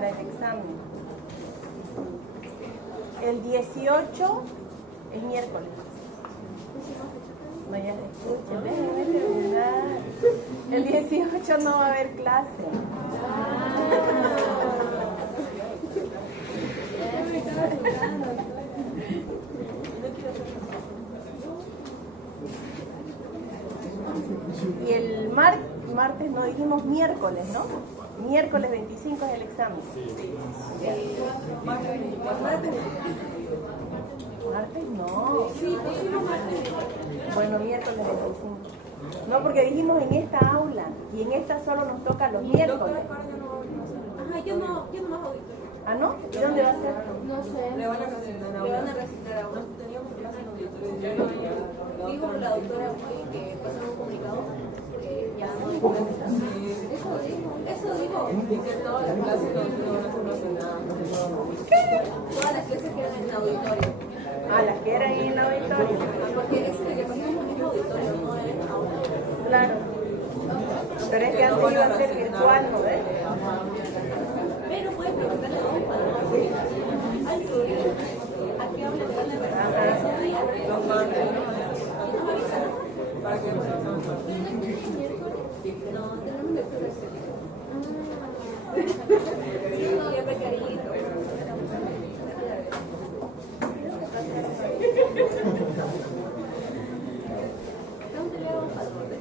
para el examen. El 18 es miércoles. No, ya escuchen, déjenme terminar. El 18 no va a haber clase. Y el martes no dijimos miércoles, ¿no? Miércoles 25 es el examen. ¿Martes no? Bueno, miércoles 25. No, porque dijimos en esta aula y en esta solo nos toca los miércoles. Ajá, yo no más auditorio. ¿Ah, no? ¿Y dónde va a ser? No sé. Le van a recitar ahora. Le van a recitar ahora. Teníamos clase en auditorio. Dijo la doctora hoy que pasaron un comunicado que ya no hay. Eso dijo. Y que todas las clases en auditorio van a ser relacionadas. Todas las clases quedan en auditorio. Ah, las que eran en el auditorio. Porque ese que pasamos es auditorio, no es aula. Claro. Pero es que antes iba a ser virtual, ¿no ves? Pero puedes preguntarle a un padre. ¿A qué habla de la Los martes. Para que no se No, tenemos lectura. Siempre cariñito. ¿Dónde le hago para estudiar educación?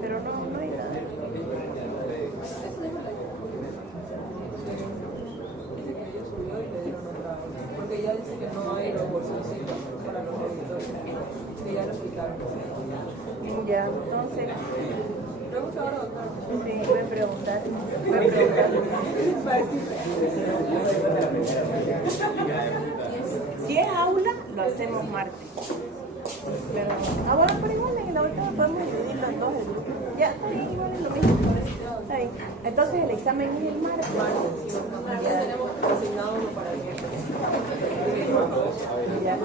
Pero no hay nada. Porque ya dice que no hay los bolsoncitos para los auditores. Que ya lo explicaron. Ya, entonces, Pregunta ahora, doctor. sí, voy a preguntar. Si es aula, lo hacemos martes. Pero, bueno, pero igual en el auditorio podemos dividirlo en dos el grupo. Ya, está bien, igual es lo mismo. Está bien. Entonces el examen es el martes. Ya tenemos asignado uno para el miércoles. Ya.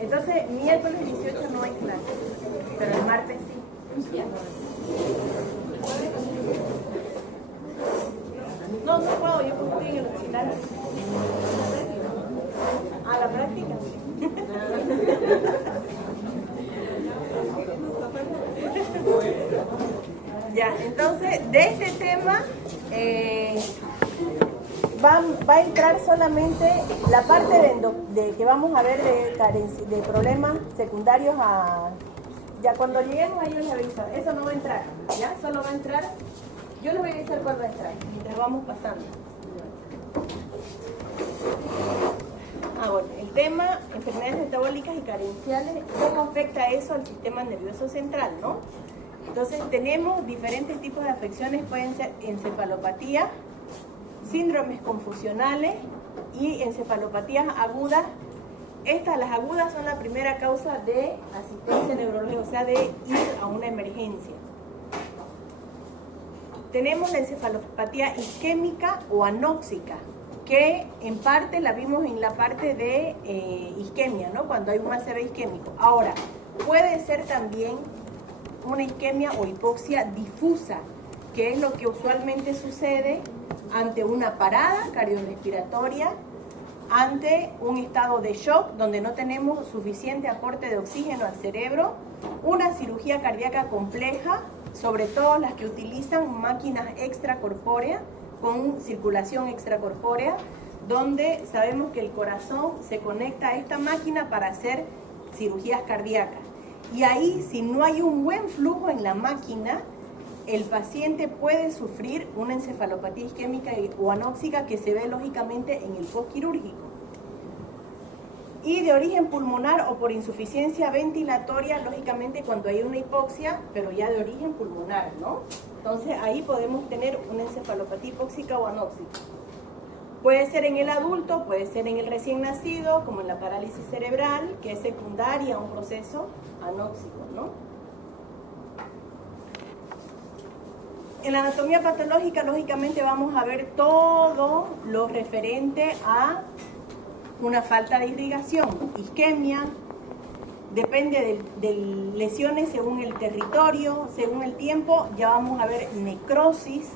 Entonces, miércoles 18 no hay clase, pero el martes sí. No puedo, yo porque estoy en el hospital. ¿A la práctica? Ya, entonces, de este tema va a entrar solamente la parte de que vamos a ver de problemas secundarios ya cuando lleguemos ahí yo les aviso. Eso no va a entrar, ya, solo va a entrar. Yo les voy a avisar cuál va a entrar, mientras vamos pasando. Bueno, el tema, enfermedades metabólicas y carenciales, ¿cómo afecta eso al sistema nervioso central, no? Entonces tenemos diferentes tipos de afecciones, pueden ser encefalopatía, síndromes confusionales y encefalopatías agudas. Las agudas son la primera causa de asistencia neurológica, o sea, de ir a una emergencia. Tenemos la encefalopatía isquémica o anóxica, que en parte la vimos en la parte de isquemia, ¿no? Cuando hay un ACV isquémico. Ahora, puede ser también una isquemia o hipoxia difusa, que es lo que usualmente sucede ante una parada cardiorrespiratoria, ante un estado de shock donde no tenemos suficiente aporte de oxígeno al cerebro, una cirugía cardíaca compleja, sobre todo las que utilizan máquinas extracorpóreas con circulación extracorpórea, donde sabemos que el corazón se conecta a esta máquina para hacer cirugías cardíacas. Y ahí, si no hay un buen flujo en la máquina, el paciente puede sufrir una encefalopatía isquémica o anóxica que se ve lógicamente en el postquirúrgico. Y de origen pulmonar o por insuficiencia ventilatoria, lógicamente cuando hay una hipoxia, pero ya de origen pulmonar, ¿no? Entonces ahí podemos tener una encefalopatía hipóxica o anóxica. Puede ser en el adulto, puede ser en el recién nacido, como en la parálisis cerebral, que es secundaria a un proceso anóxico, ¿no? En la anatomía patológica, lógicamente, vamos a ver todo lo referente a una falta de irrigación, isquemia, depende de lesiones según el territorio, según el tiempo. Ya vamos a ver necrosis,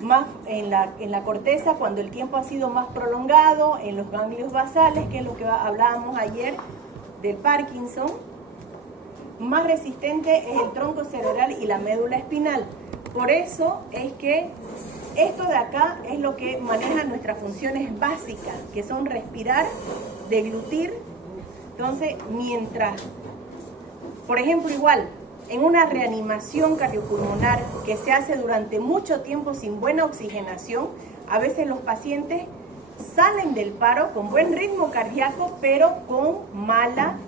más en la corteza cuando el tiempo ha sido más prolongado, en los ganglios basales, que es lo que hablábamos ayer del Parkinson. Más resistente es el tronco cerebral y la médula espinal. Por eso es que esto de acá es lo que maneja nuestras funciones básicas, que son respirar, deglutir. Entonces, mientras, por ejemplo, igual, en una reanimación cardiopulmonar que se hace durante mucho tiempo sin buena oxigenación, a veces los pacientes salen del paro con buen ritmo cardíaco, pero con mala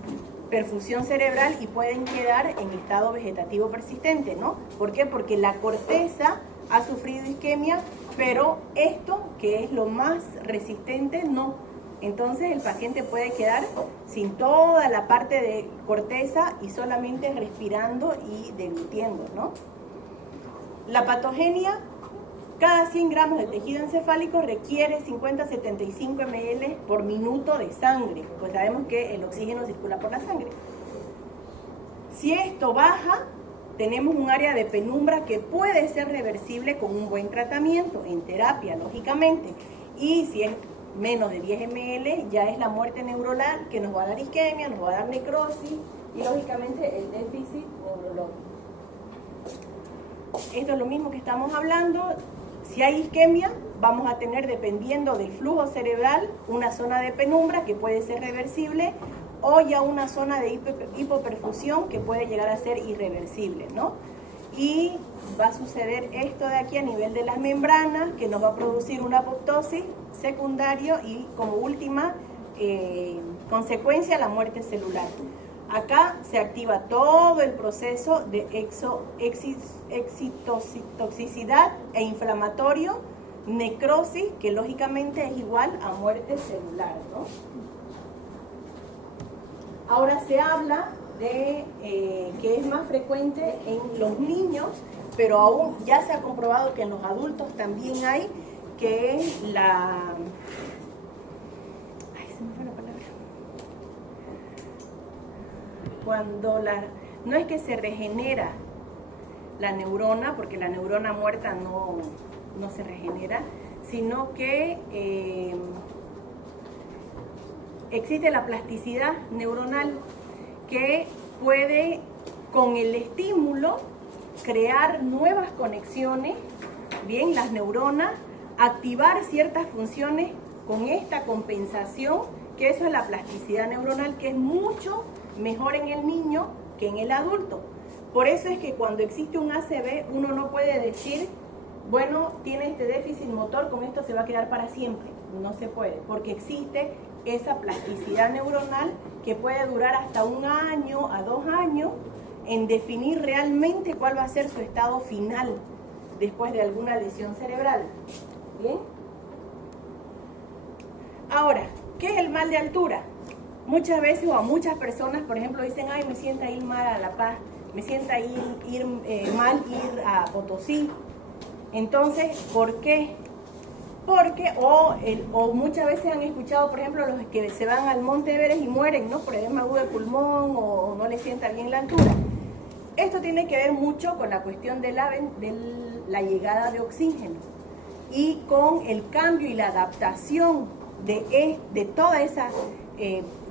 perfusión cerebral y pueden quedar en estado vegetativo persistente, ¿no? ¿Por qué? Porque la corteza ha sufrido isquemia, pero esto, que es lo más resistente, no. Entonces el paciente puede quedar sin toda la parte de corteza y solamente respirando y deglutiendo, ¿no? La patogenia, cada 100 gramos de tejido encefálico requiere 50-75 ml por minuto de sangre, pues sabemos que el oxígeno circula por la sangre. Si esto baja, tenemos un área de penumbra que puede ser reversible con un buen tratamiento, en terapia, lógicamente. Y si es menos de 10 ml, ya es la muerte neuronal, que nos va a dar isquemia, nos va a dar necrosis y lógicamente el déficit neurológico. Esto es lo mismo que estamos hablando. Si hay isquemia, vamos a tener, dependiendo del flujo cerebral, una zona de penumbra que puede ser reversible o ya una zona de hipoperfusión que puede llegar a ser irreversible, ¿no? Y va a suceder esto de aquí a nivel de las membranas, que nos va a producir una apoptosis secundario y como última consecuencia la muerte celular. Acá se activa todo el proceso de excitotoxicidad e inflamatorio, necrosis, que lógicamente es igual a muerte celular, ¿no? Ahora se habla de que es más frecuente en los niños, pero aún ya se ha comprobado que en los adultos también hay, que es la... Ay, se me fue la palabra. Cuando no es que se regenera la neurona, porque la neurona muerta no se regenera, sino que existe la plasticidad neuronal que puede, con el estímulo, crear nuevas conexiones, bien, las neuronas, activar ciertas funciones con esta compensación, que eso es la plasticidad neuronal, que es mucho mejor en el niño que en el adulto. Por eso es que cuando existe un ACV, uno no puede decir, bueno, tiene este déficit motor, con esto se va a quedar para siempre. No se puede, porque existe esa plasticidad neuronal que puede durar hasta 1 año a 2 años en definir realmente cuál va a ser su estado final después de alguna lesión cerebral. ¿Bien? Ahora, ¿qué es el mal de altura? Muchas veces o a muchas personas, por ejemplo, dicen, ay, me sienta ir mal a La Paz, me sienta mal ir a Potosí. Entonces, ¿por qué? Porque, o muchas veces han escuchado, por ejemplo, los que se van al Monte Everest y mueren, ¿no? Por edema agudo de pulmón o no les sienta bien la altura. Esto tiene que ver mucho con la cuestión de la llegada de oxígeno y con el cambio y la adaptación de toda esa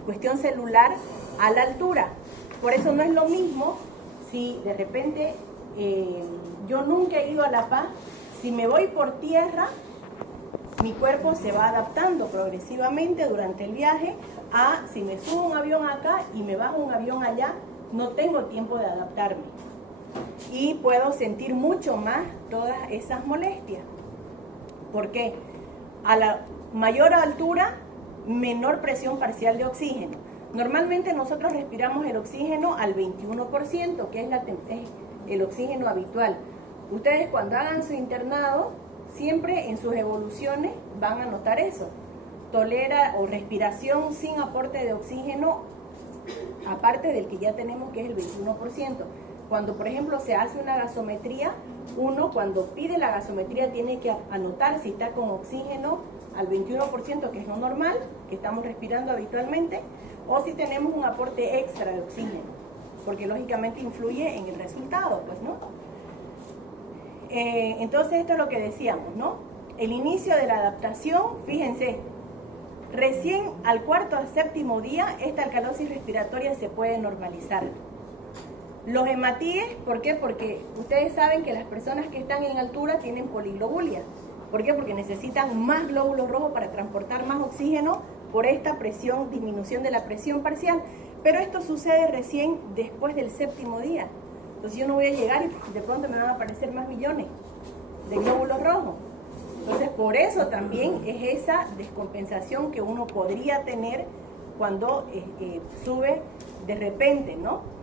cuestión celular a la altura. Por eso no es lo mismo si de repente yo nunca he ido a La Paz, si me voy por tierra, mi cuerpo se va adaptando progresivamente durante el viaje a si me subo a un avión acá y me bajo a un avión allá, no tengo tiempo de adaptarme y puedo sentir mucho más todas esas molestias. ¿Por qué? A la mayor altura, menor presión parcial de oxígeno. Normalmente nosotros respiramos el oxígeno al 21%, que es el oxígeno habitual. Ustedes cuando hagan su internado, siempre en sus evoluciones van a notar eso. Tolera o respiración sin aporte de oxígeno, aparte del que ya tenemos, que es el 21%. Cuando, por ejemplo, se hace una gasometría, uno cuando pide la gasometría tiene que anotar si está con oxígeno al 21%, que es lo normal, que estamos respirando habitualmente, o si tenemos un aporte extra de oxígeno, porque lógicamente influye en el resultado, pues, ¿no? Entonces esto es lo que decíamos, ¿no? El inicio de la adaptación, fíjense, recién al cuarto al séptimo día esta alcalosis respiratoria se puede normalizar. Los hematíes, ¿por qué? Porque ustedes saben que las personas que están en altura tienen poliglobulia. ¿Por qué? Porque necesitan más glóbulos rojos para transportar más oxígeno por esta presión, disminución de la presión parcial. Pero esto sucede recién después del séptimo día. Entonces yo no voy a llegar y de pronto me van a aparecer más millones de glóbulos rojos. Entonces por eso también es esa descompensación que uno podría tener cuando sube de repente, ¿no?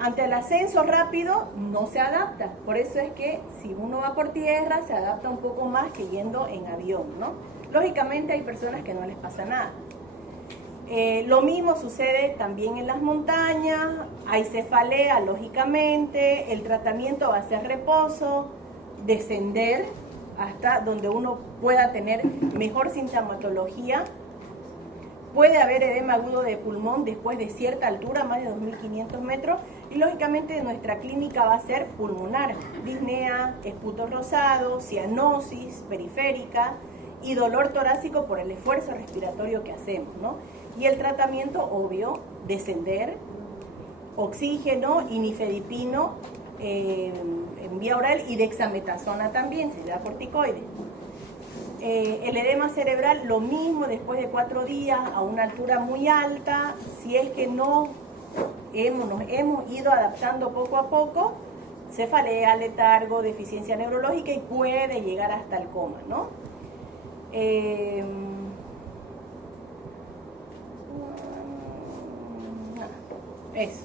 Ante el ascenso rápido no se adapta, por eso es que si uno va por tierra se adapta un poco más que yendo en avión, ¿no? Lógicamente hay personas que no les pasa nada. Lo mismo sucede también en las montañas, hay cefalea lógicamente, el tratamiento va a ser reposo, descender hasta donde uno pueda tener mejor sintomatología. Puede haber edema agudo de pulmón después de cierta altura, más de 2.500 metros, y lógicamente nuestra clínica va a ser pulmonar, disnea, esputo rosado, cianosis periférica y dolor torácico por el esfuerzo respiratorio que hacemos, ¿no? Y el tratamiento, obvio, descender, oxígeno, nifedipino en vía oral y dexametasona también, se da corticoides. El edema cerebral, lo mismo después de 4 días a una altura muy alta, si es que nos hemos ido adaptando poco a poco, cefalea, letargo, deficiencia neurológica y puede llegar hasta el coma, ¿no? Eso.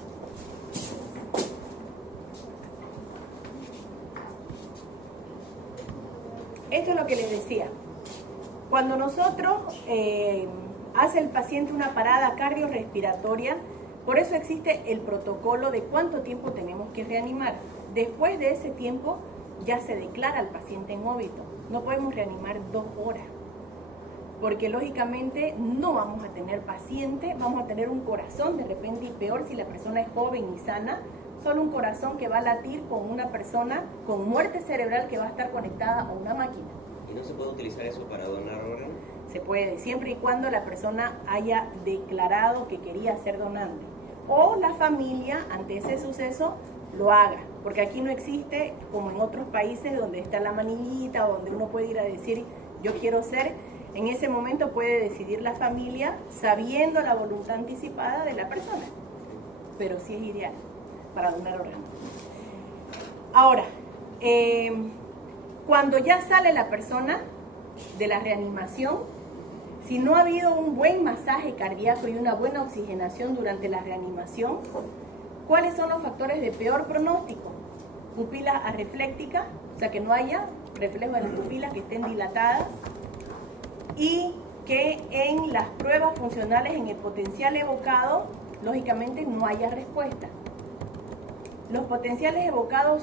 Esto es lo que les decía. Cuando nosotros hace el paciente una parada cardiorrespiratoria, por eso existe el protocolo de cuánto tiempo tenemos que reanimar. Después de ese tiempo ya se declara al paciente en óbito. No podemos reanimar 2 horas, porque lógicamente no vamos a tener paciente, vamos a tener un corazón de repente, y peor si la persona es joven y sana, solo un corazón que va a latir con una persona con muerte cerebral que va a estar conectada a una máquina. ¿Y no se puede utilizar eso para donar órganos? Se puede, siempre y cuando la persona haya declarado que quería ser donante. O la familia, ante ese suceso, lo haga. Porque aquí no existe, como en otros países, donde está la manillita, donde uno puede ir a decir, yo quiero ser. En ese momento puede decidir la familia, sabiendo la voluntad anticipada de la persona. Pero sí es ideal para donar órganos. Ahora, cuando ya sale la persona de la reanimación, si no ha habido un buen masaje cardíaco y una buena oxigenación durante la reanimación, ¿cuáles son los factores de peor pronóstico? Pupila arrefléctica, o sea que no haya reflejo de las pupilas que estén dilatadas, y que en las pruebas funcionales en el potencial evocado, lógicamente no haya respuesta. Los potenciales evocados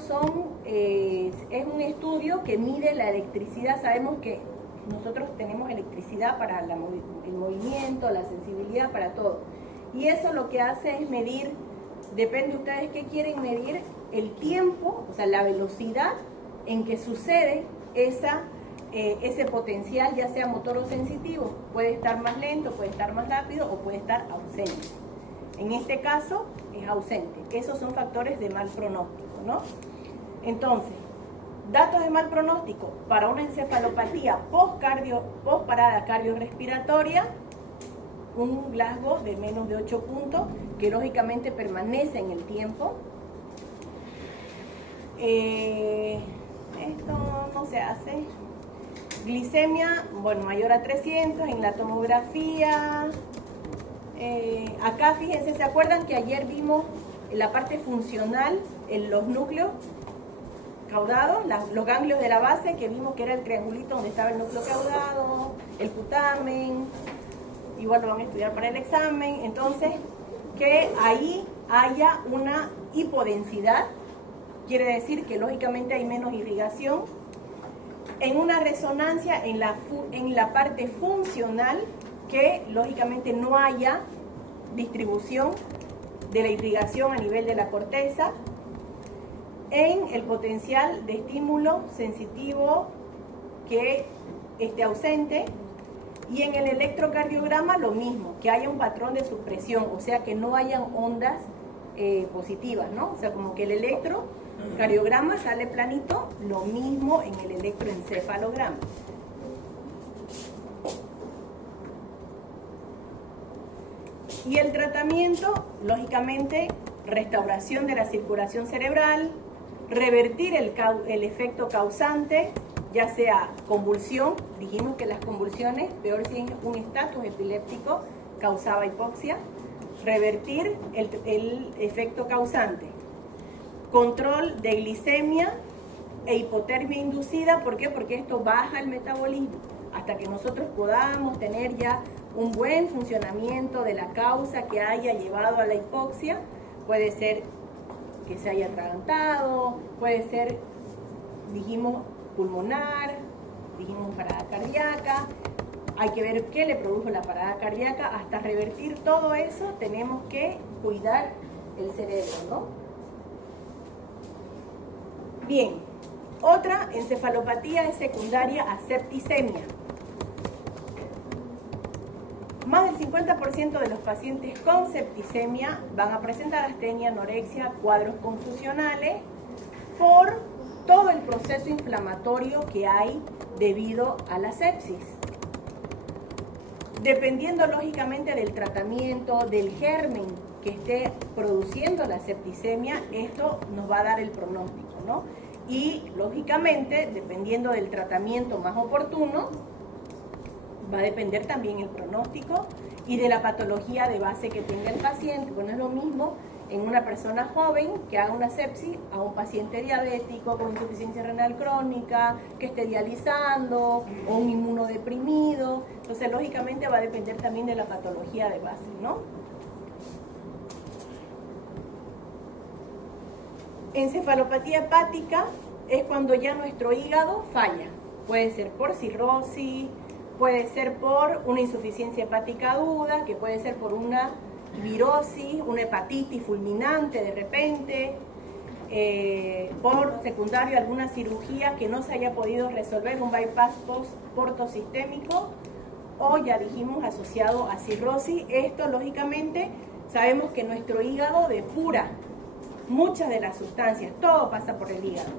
es un estudio que mide la electricidad. Sabemos que nosotros tenemos electricidad para el movimiento, la sensibilidad, para todo. Y eso lo que hace es medir, depende de ustedes qué quieren medir, el tiempo, o sea, la velocidad en que sucede ese potencial, ya sea motor o sensitivo. Puede estar más lento, puede estar más rápido o puede estar ausente. En este caso es ausente. Esos son factores de mal pronóstico, ¿no? Entonces, datos de mal pronóstico para una encefalopatía post-parada cardiorrespiratoria, un Glasgow de menos de 8 puntos, que lógicamente permanece en el tiempo. Esto no se hace. Glicemia, bueno, mayor a 300 en la tomografía. Acá fíjense, ¿se acuerdan que ayer vimos la parte funcional en los núcleos caudados, los ganglios de la base, que vimos que era el triangulito donde estaba el núcleo caudado, el putamen? Igual lo van a estudiar para el examen. Entonces, que ahí haya una hipodensidad, quiere decir que lógicamente hay menos irrigación. En una resonancia en la parte funcional, que lógicamente no haya distribución de la irrigación a nivel de la corteza. En el potencial de estímulo sensitivo que esté ausente. Y en el electrocardiograma lo mismo, que haya un patrón de supresión, o sea que no hayan ondas positivas, ¿no? O sea, como que el electrocardiograma sale planito, lo mismo en el electroencefalograma. Y el tratamiento, lógicamente, restauración de la circulación cerebral, revertir el efecto causante, ya sea convulsión, dijimos que las convulsiones, peor si es un estatus epiléptico, causaba hipoxia, revertir el efecto causante, control de glicemia e hipotermia inducida. ¿Por qué? Porque esto baja el metabolismo. Hasta que nosotros podamos tener ya un buen funcionamiento de la causa que haya llevado a la hipoxia, puede ser que se haya atragantado, puede ser, dijimos, pulmonar, dijimos parada cardíaca, hay que ver qué le produjo la parada cardíaca. Hasta revertir todo eso tenemos que cuidar el cerebro, ¿no? Bien, otra encefalopatía es secundaria a septicemia. Más del 50% de los pacientes con septicemia van a presentar astenia, anorexia, cuadros confusionales por todo el proceso inflamatorio que hay debido a la sepsis. Dependiendo lógicamente del tratamiento, del germen que esté produciendo la septicemia, esto nos va a dar el pronóstico, ¿no? Y lógicamente, dependiendo del tratamiento más oportuno, va a depender también el pronóstico y de la patología de base que tenga el paciente. Bueno, es lo mismo en una persona joven que haga una sepsis a un paciente diabético con insuficiencia renal crónica, que esté dializando, o un inmunodeprimido. Entonces, lógicamente va a depender también de la patología de base, ¿no? Encefalopatía hepática es cuando ya nuestro hígado falla. Puede ser por cirrosis, puede ser por una insuficiencia hepática aguda, que puede ser por una virosis, una hepatitis fulminante de repente, por secundario alguna cirugía que no se haya podido resolver, un bypass portosistémico, o ya dijimos asociado a cirrosis. Esto lógicamente sabemos que nuestro hígado depura muchas de las sustancias, todo pasa por el hígado.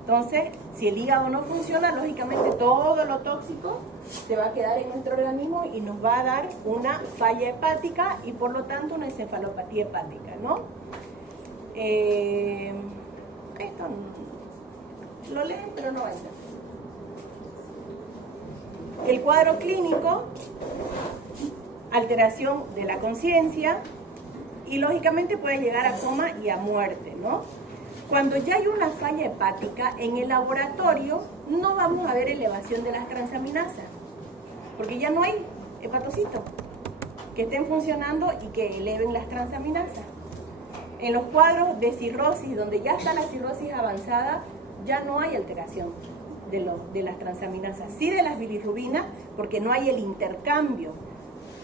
Entonces, si el hígado no funciona, lógicamente todo lo tóxico se va a quedar en nuestro organismo y nos va a dar una falla hepática y por lo tanto una encefalopatía hepática, ¿no? Esto lo leen, pero no va a entrar. El cuadro clínico, alteración de la conciencia y lógicamente puede llegar a coma y a muerte, ¿no? Cuando ya hay una falla hepática, en el laboratorio no vamos a ver elevación de las transaminasas, porque ya no hay hepatocitos que estén funcionando y que eleven las transaminasas. En los cuadros de cirrosis, donde ya está la cirrosis avanzada, ya no hay alteración de las transaminasas, sí de las bilirrubinas, porque no hay el intercambio,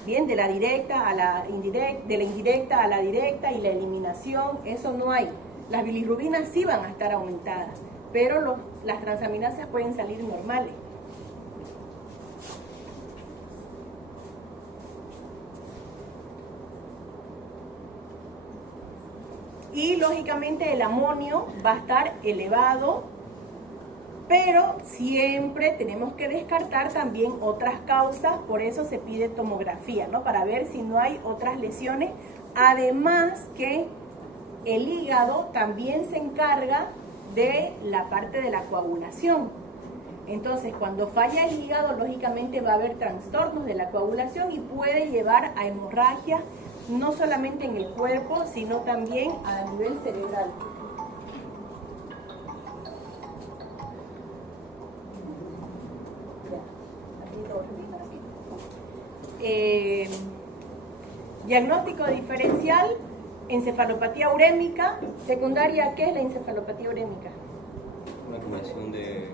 bien, de la directa a la indirecta, de la indirecta a la directa y la eliminación, eso no hay. Las bilirrubinas sí van a estar aumentadas, pero las transaminasas pueden salir normales. Y lógicamente el amonio va a estar elevado, pero siempre tenemos que descartar también otras causas, por eso se pide tomografía, ¿no? Para ver si no hay otras lesiones, además que el hígado también se encarga de la parte de la coagulación. Entonces, cuando falla el hígado, lógicamente va a haber trastornos de la coagulación y puede llevar a hemorragias, no solamente en el cuerpo, sino también a nivel cerebral. Diagnóstico diferencial, encefalopatía urémica. Secundaria, ¿qué es la encefalopatía urémica? Una acumulación de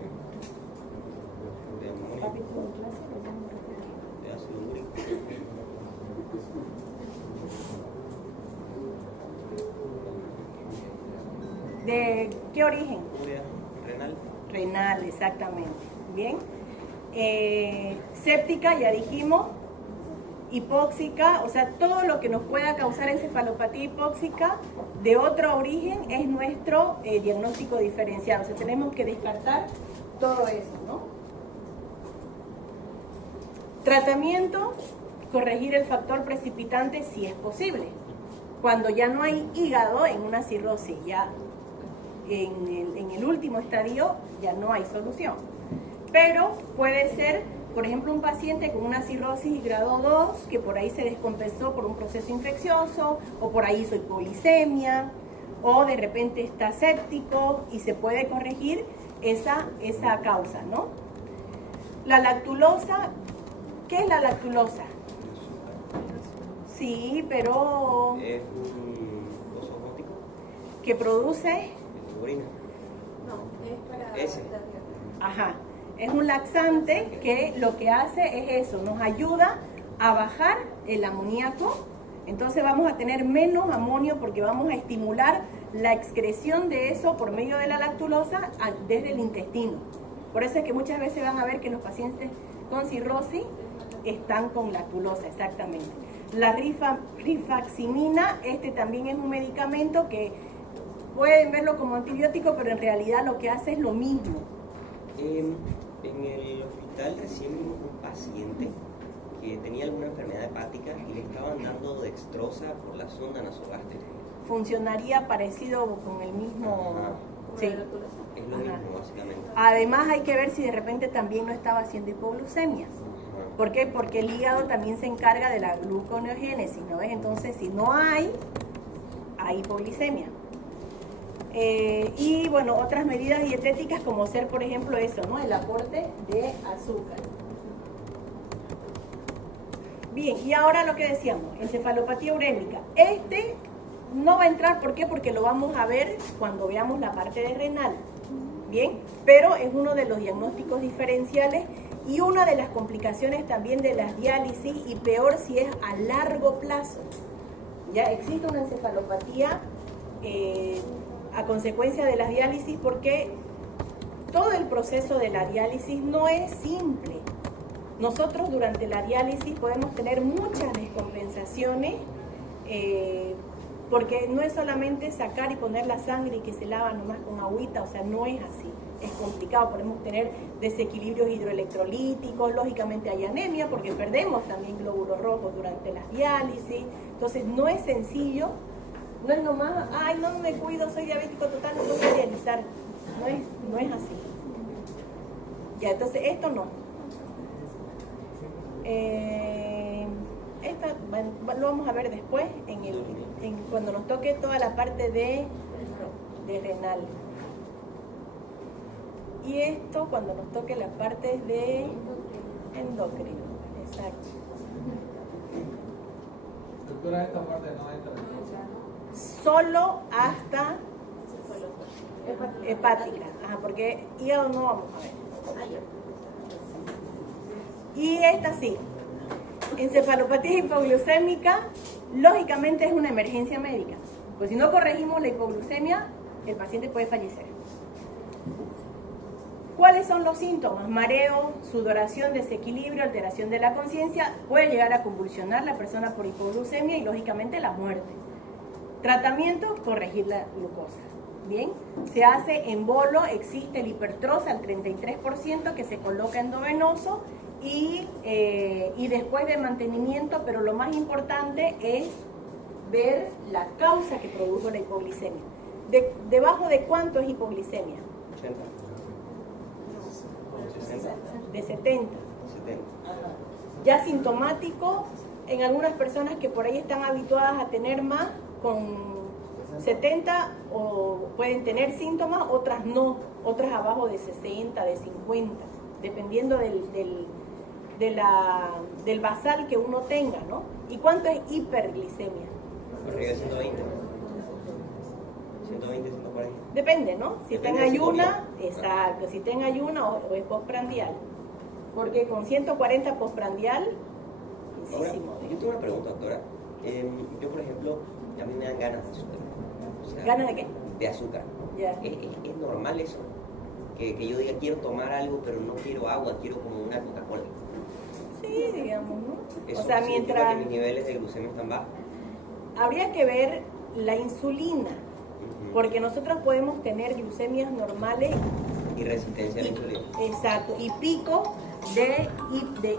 amonio, de ácido úrico. ¿De qué origen? Urea renal. Renal, exactamente. Bien. Séptica, ya dijimos. Hipóxica, o sea, todo lo que nos pueda causar encefalopatía hipóxica de otro origen es nuestro diagnóstico diferencial. O sea, tenemos que descartar todo eso, ¿no? Tratamiento, corregir el factor precipitante si es posible. Cuando ya no hay hígado en una cirrosis, ya en el último estadio ya no hay solución. Pero puede ser, por ejemplo, un paciente con una cirrosis grado 2 que por ahí se descompensó por un proceso infeccioso, o por ahí hizo hipoglicemia, o de repente está séptico y se puede corregir esa causa, ¿no? La lactulosa, ¿qué es la lactulosa? Sí, pero Es un osmótico. que produce, Orina. No, es para Ese. ajá, es un laxante que lo que hace es eso, nos ayuda a bajar el amoníaco. Entonces vamos a tener menos amonio porque vamos a estimular la excreción de eso por medio de la lactulosa desde el intestino. Por eso es que muchas veces van a ver que los pacientes con cirrosis están con lactulosa, exactamente. La rifaximina, este también es un medicamento que pueden verlo como antibiótico, pero en realidad lo que hace es lo mismo. En el hospital recién vimos un paciente que tenía alguna enfermedad hepática y le estaban dando dextrosa por la sonda nasogástrica. Funcionaría parecido con el mismo... Ajá. Sí. Es lo Ajá. mismo, básicamente. Además hay que ver si de repente también no estaba haciendo hipoglucemia. Ajá. ¿Por qué? Porque el hígado también se encarga de la gluconeogénesis, ¿no ves? Entonces, si no hay hipoglicemia. Y bueno, otras medidas dietéticas como ser, por ejemplo, eso, ¿no? El aporte de azúcar. Bien, y ahora lo que decíamos, encefalopatía urémica. Este no va a entrar, ¿por qué? Porque lo vamos a ver cuando veamos la parte de renal. Bien, pero es uno de los diagnósticos diferenciales y una de las complicaciones también de las diálisis, y peor si es a largo plazo. Ya existe una encefalopatía a consecuencia de las diálisis, porque todo el proceso de la diálisis no es simple. Nosotros durante la diálisis podemos tener muchas descompensaciones, porque no es solamente sacar y poner la sangre y que se lava nomás con agüita, o sea, no es así, es complicado. Podemos tener desequilibrios hidroelectrolíticos, lógicamente hay anemia porque perdemos también glóbulos rojos durante las diálisis. Entonces no es sencillo, no es nomás, ay, no me cuido, soy diabético total, no voy a dializar. No es así. Ya, entonces esto no. Esto lo vamos a ver después cuando nos toque toda la parte de renal. Y esto cuando nos toque la parte de endocrino. Exacto. Doctora, esta parte no entra. Solo hasta hepática. Ajá, porque hígado no vamos a ver. Y esta sí. Encefalopatía hipoglucémica, lógicamente es una emergencia médica. Pues si no corregimos la hipoglucemia, el paciente puede fallecer. ¿Cuáles son los síntomas? Mareo, sudoración, desequilibrio, alteración de la conciencia. Puede llegar a convulsionar la persona por hipoglucemia y lógicamente la muerte. Tratamiento, corregir la glucosa. Bien, se hace en bolo, existe el hipertroza al 33% que se coloca endovenoso y después de mantenimiento, pero lo más importante es ver la causa que produjo la hipoglicemia. ¿Debajo de cuánto es hipoglicemia? 80. 60. De 70. 70. Ya sintomático, en algunas personas que por ahí están habituadas a tener más, con 70 o pueden tener síntomas, otras no, otras abajo de 60, de 50, dependiendo del basal que uno tenga, ¿no? ¿Y cuánto es hiperglicemia? Arriba de 120. 120, 140. Depende, ¿no? Si está en Depende de su ayuna, comida. exacto, si está en ayuna o es postprandial. Porque con 140 postprandial, Ahora, muchísimo. yo tengo una pregunta, doctora. Yo, por ejemplo, a mí me dan ganas de azúcar. O sea, ¿Ganas de qué? De azúcar. Ya. ¿Es normal eso? Que yo diga, quiero tomar algo, pero no quiero agua, quiero como una Coca-Cola. Sí, digamos, ¿no? ¿Eso O sea, significa mientras que mis niveles de glucemia están bajos? habría que ver la insulina, Ujú. porque nosotros podemos tener glucemias normales Y resistencia a la insulina. exacto, y pico de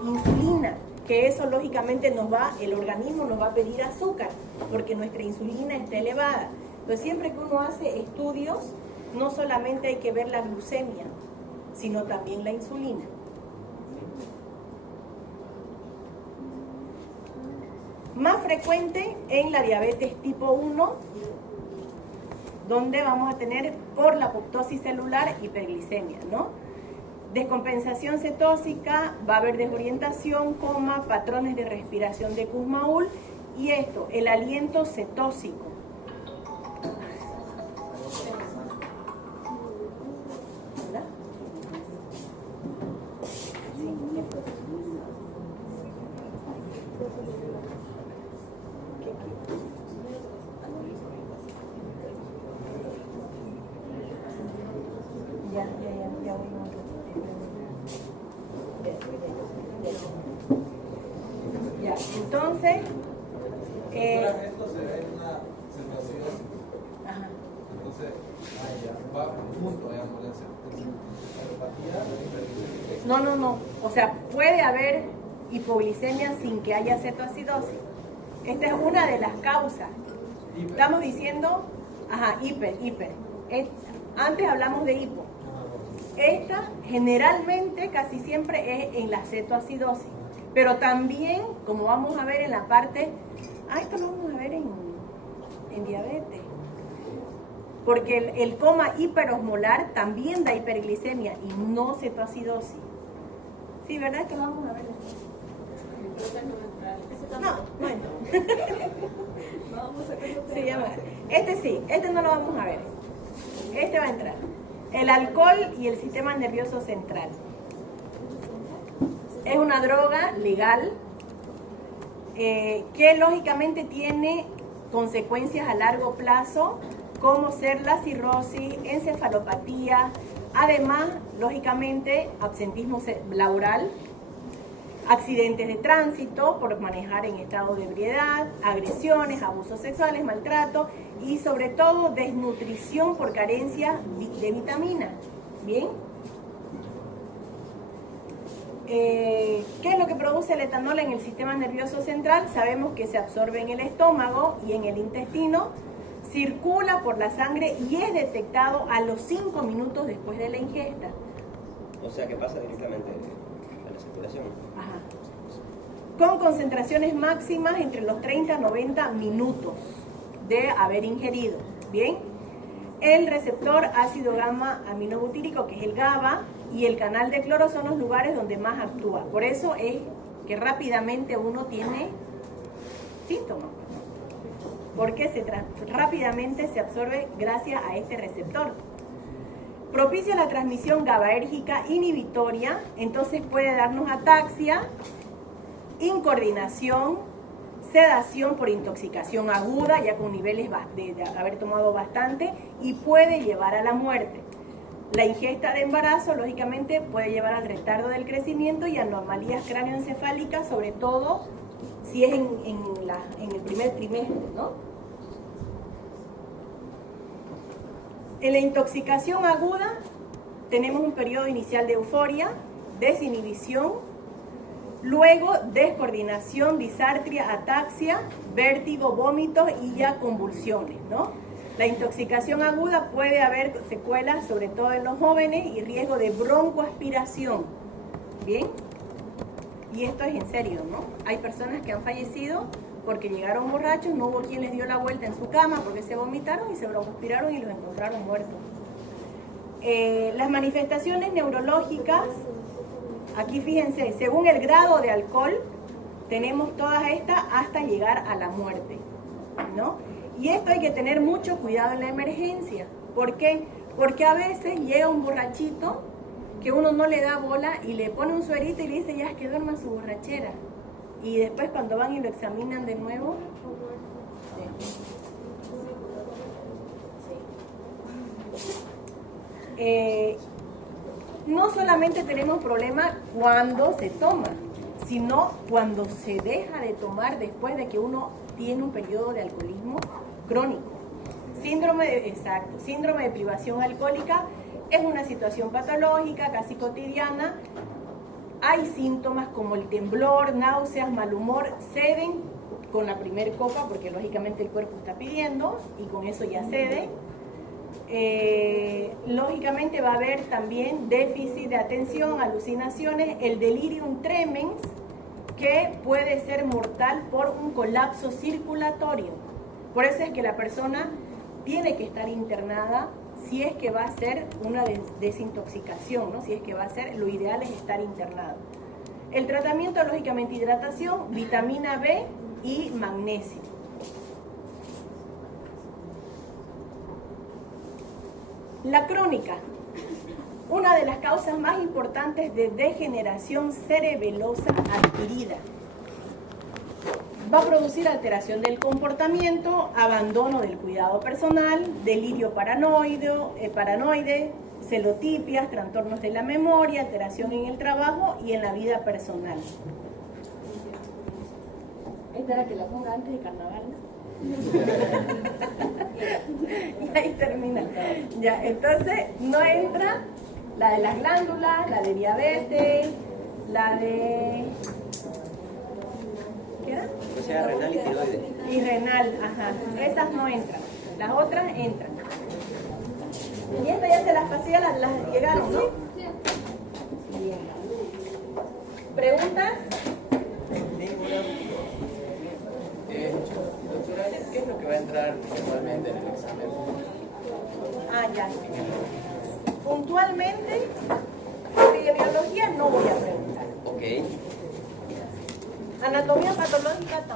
insulina, que eso lógicamente el organismo nos va a pedir azúcar, porque nuestra insulina está elevada. Entonces siempre que uno hace estudios, no solamente hay que ver la glucemia, sino también la insulina. Más frecuente en la diabetes tipo 1, donde vamos a tener por la apoptosis celular hiperglicemia, ¿no? Descompensación cetósica, va a haber desorientación, coma, patrones de respiración de Kussmaul y esto, el aliento cetósico. ¿Hola? Ya voy a ya, entonces, Doctora, esto se ve en una cetoacidosis. ajá. Entonces, va junto, digamos, la cetopatia, la hiperglicemia. No. O sea, puede haber hipoglicemia sin que haya cetoacidosis. Esta es una de las causas. Hiper. Estamos diciendo, ajá, hiper. Antes hablamos de hipo. Esta generalmente casi siempre es en la cetoacidosis, pero también, como vamos a ver en la parte, esto lo vamos a ver en diabetes, porque el coma hiperosmolar también da hiperglicemia y no cetoacidosis. Sí, ¿verdad? Que lo vamos a ver. No entra. Sí, ya va. Este no lo vamos a ver. Este va a entrar. El alcohol y el sistema nervioso central. Es una droga legal que lógicamente tiene consecuencias a largo plazo, como ser la cirrosis, encefalopatía, además, lógicamente, absentismo laboral, accidentes de tránsito por manejar en estado de ebriedad, agresiones, abusos sexuales, maltrato y sobre todo desnutrición por carencia de vitamina. ¿Bien? ¿Qué es lo que produce el etanol en el sistema nervioso central? Sabemos que se absorbe en el estómago y en el intestino, circula por la sangre y es detectado a los 5 minutos después de la ingesta. O sea, que pasa directamente a la circulación. Ajá. Con concentraciones máximas entre los 30 a 90 minutos de haber ingerido. Bien, el receptor ácido gamma aminobutírico, que es el GABA, y el canal de cloro son los lugares donde más actúa. Por eso es que rápidamente uno tiene síntomas, porque rápidamente se absorbe gracias a este receptor. Propicia la transmisión GABAérgica inhibitoria, entonces puede darnos ataxia, incoordinación, sedación por intoxicación aguda, ya con niveles de haber tomado bastante, y puede llevar a la muerte. La ingesta de embarazo, lógicamente, puede llevar al retardo del crecimiento y anomalías cráneoencefálicas, sobre todo si es en el primer trimestre, ¿no? En la intoxicación aguda tenemos un periodo inicial de euforia, desinhibición, luego descoordinación, disartria, ataxia, vértigo, vómitos y ya convulsiones, ¿no? La intoxicación aguda puede haber secuelas, sobre todo en los jóvenes, y riesgo de broncoaspiración. ¿Bien? Y esto es en serio, ¿no? Hay personas que han fallecido porque llegaron borrachos, no hubo quien les dio la vuelta en su cama porque se vomitaron y se broncoaspiraron y los encontraron muertos. Las manifestaciones neurológicas, Aquí fíjense, según el grado de alcohol, tenemos todas estas hasta llegar a la muerte, ¿no? Y esto hay que tener mucho cuidado en la emergencia. ¿Por qué? Porque a veces llega un borrachito que uno no le da bola y le pone un suerito y le dice ya que duerma su borrachera. Y después cuando van y lo examinan de nuevo, no solamente tenemos problemas cuando se toma, sino cuando se deja de tomar después de que uno tiene un periodo de alcoholismo crónico. Síndrome de privación alcohólica es una situación patológica, casi cotidiana. Hay síntomas como el temblor, náuseas, mal humor, ceden con la primer copa porque lógicamente el cuerpo está pidiendo y con eso ya cede. Lógicamente va a haber también déficit de atención, alucinaciones, el delirium tremens, que puede ser mortal por un colapso circulatorio. Por eso es que la persona tiene que estar internada si es que va a ser una desintoxicación, ¿no? Si es que va a ser, lo ideal es estar internado. El tratamiento, lógicamente, hidratación, vitamina B y magnesio. La crónica, una de las causas más importantes de degeneración cerebelosa adquirida. Va a producir alteración del comportamiento, abandono del cuidado personal, delirio paranoide, celotipias, trastornos de la memoria, alteración en el trabajo y en la vida personal. Esta era que la ponga antes de carnaval, ¿no? Y ahí termina. Ya, entonces no entra la de las glándulas, la de diabetes, la de... ¿qué era? O sea, renal y tiroides. Y renal, ajá. Esas no entran. Las otras entran. Y estas ya se las pasé, las llegaron, ¿no? Bien. ¿Preguntas? Doctora, ¿qué es lo que va a entrar normalmente en el examen? Ah, ya. Puntualmente, epidemiología no voy a preguntar. Ok. Anatomía patológica tampoco.